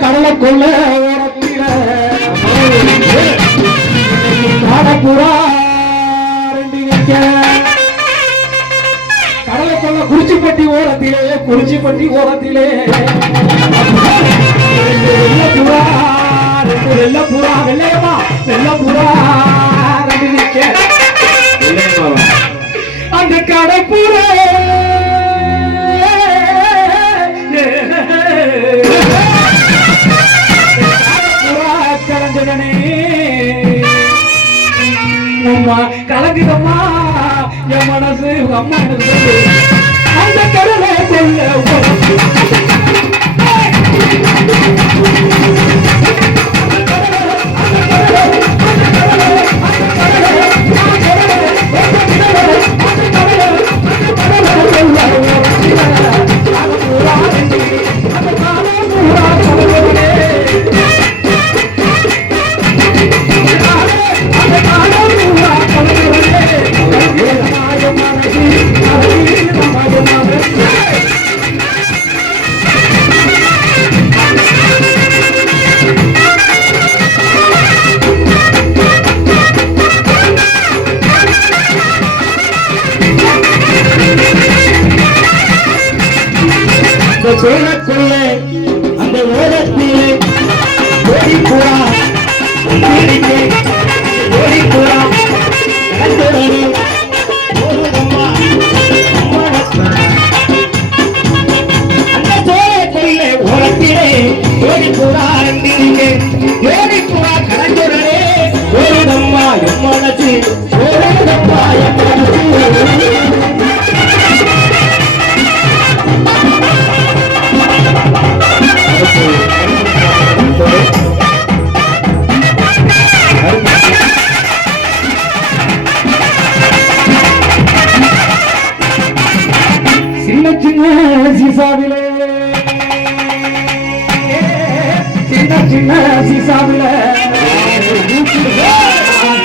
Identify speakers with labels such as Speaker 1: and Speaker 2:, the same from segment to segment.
Speaker 1: கடலை கொள்ள காடப்புறா கடலை கொள்ள குறிச்சிப்பட்டி ஓரத்திலே குறிச்சிப்பட்டி ஓரத்திலே புறா வெள்ளப்புறா ரெண்டு வெள்ளையம்மா வெள்ள புறா அந்த கடைப்புறா கலஞ்சனே அம்மா கலங்குதம்மா என் மனசு அம்மா அந்த கடலை கொள்ள அந்த சோழக்குள்ள அந்த ஓடத்திலே ஓடிப்புறா. ஓடிக்கே ஓடிப்புறா. கண்டோரே ஓடுதம்மா அந்த சோழக்குள்ள ஓடத்திலே ஓடிப்புறா ரெண்டிலே ஓடிப்புறா சின்ன சீசாவிலே. சின்ன சின்ன சீசாவிலே.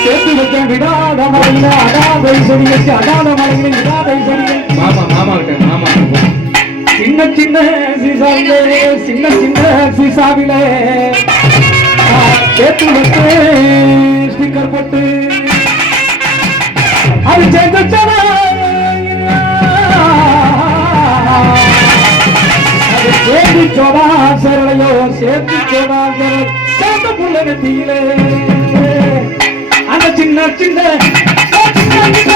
Speaker 1: சேர்த்து வைக்க விடாத மலையில அடாதை செடி வச்சு அடாத மலையில விடாதை செடி
Speaker 2: மாமா மாமா கிட்ட மாமா கிட்ட.
Speaker 1: சின்ன சின்ன சீசாவிலே சின்ன சின்ன சீசாவிலே. சேர்த்து வச்சு ஸ்டிக்கர் போட்டு. அது சேர்ந்து சேர்த்து சோடா சரளையோ சேர்த்து சோடா சரள் சேர்த்த புள்ள நெத்தியிலே அந்த சின்ன சின்ன சின்ன சின்ன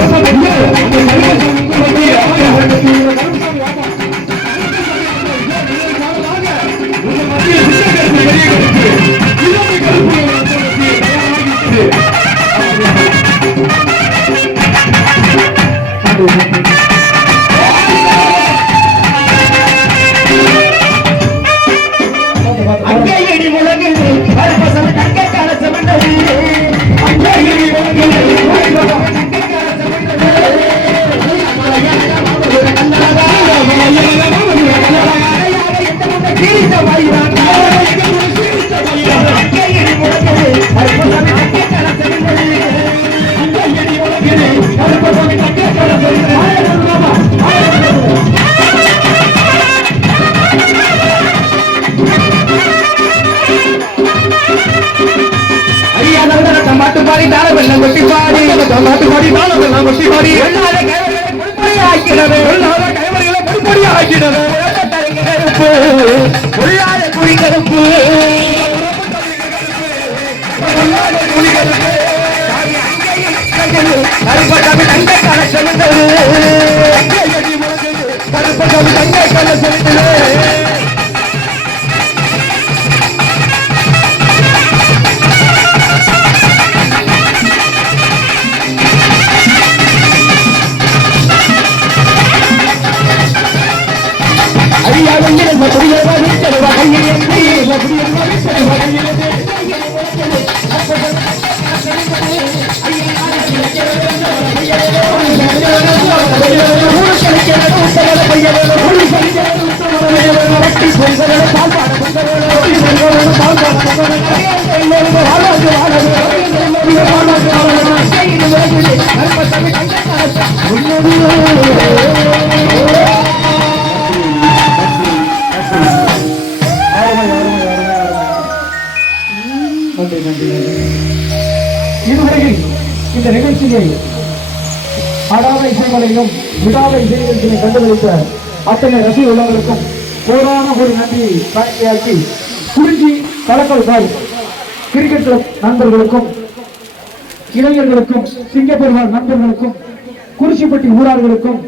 Speaker 1: அங்கே
Speaker 2: வெள்ளம் கொட்டி பாடி டமாட்டு பாடி கொட்டி பாடி ஆக்கிடவே கைவர்களை பொல்லாத
Speaker 1: இதுவரையில் இந்த நிகழ்ச்சியை அடாத இசைமலையிலும் விடாத இசைகளை கண்டுபிடித்த அத்தனை ரசி உள்ளவர்களுக்கும் கோடான ஒரு நன்றி காட்சியாக்கி குறிஞ்சி கலக்கல் பாய் கிரிக்கெட் நண்பர்களுக்கும் இளைஞர்களுக்கும் சிங்கப்பெருமாள் நண்பர்களுக்கும் குறிச்சிப்பட்டி ஊரார்களுக்கும்